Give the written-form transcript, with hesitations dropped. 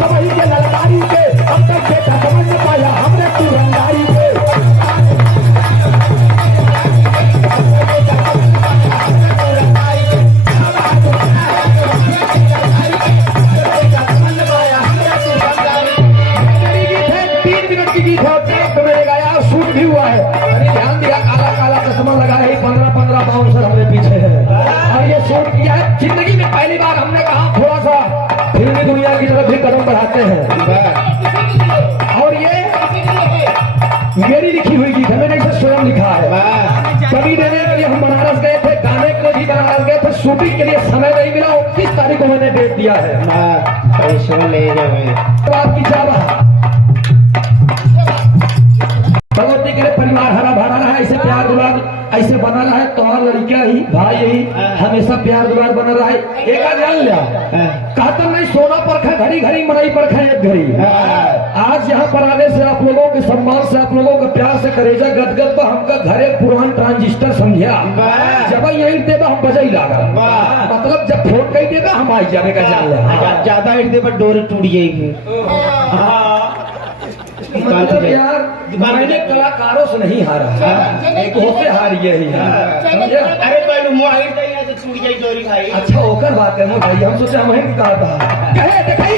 सबही के ललकारी के अब तक देखा समझ न पाया हमने तू रंगारी के बाउंसर हमारे पीछे है और ये शूट किया है। जिंदगी में पहली बार हमने कहा थोड़ा सा फिल्मी दुनिया की तरफ भी कदम बढ़ाते हैं और ये मेरी लिखी हुई गीत है, मैंने इसे स्वयं लिखा है। कवि देने के लिए हम बनारस गए थे, गाने के लिए भी बनारस गए थे, शूटिंग के लिए समय नहीं मिला। 29 तारीख को मैंने डेट दिया है। तो आपकी चाहत भगवती के लिए परिवार हरा भरा रहा, ऐसे प्यार दुलार ऐसे बना रहा है। तुम्हारा लड़कियां ही भाई ही हमेशा प्यार दुलार बना रहा है। एक जान लिया कहता नहीं सोना परखा घड़ी घड़ी मनाई परखा एक घड़ी। आज यहाँ पर आने से आप लोगों के सम्मान से आप लोगों के प्यार से करेजा गदगद तो हमका घरे पुरान ट्रांजिस्टर समझिया जब यही देगा हम बजाई लागा मतलब जब फोन कही देगा हम आई जाने का जान लिया ज्यादा हिट दे पर डोरे टूट जाएगी। मतलब यार मैंने कलाकारों से नहीं हारा, एक होके हार गया ही। अरे मोबाइल टूट जाए डोरी भाई। अच्छा होकर बात है भाई, हम सोचे हम कहा था कहे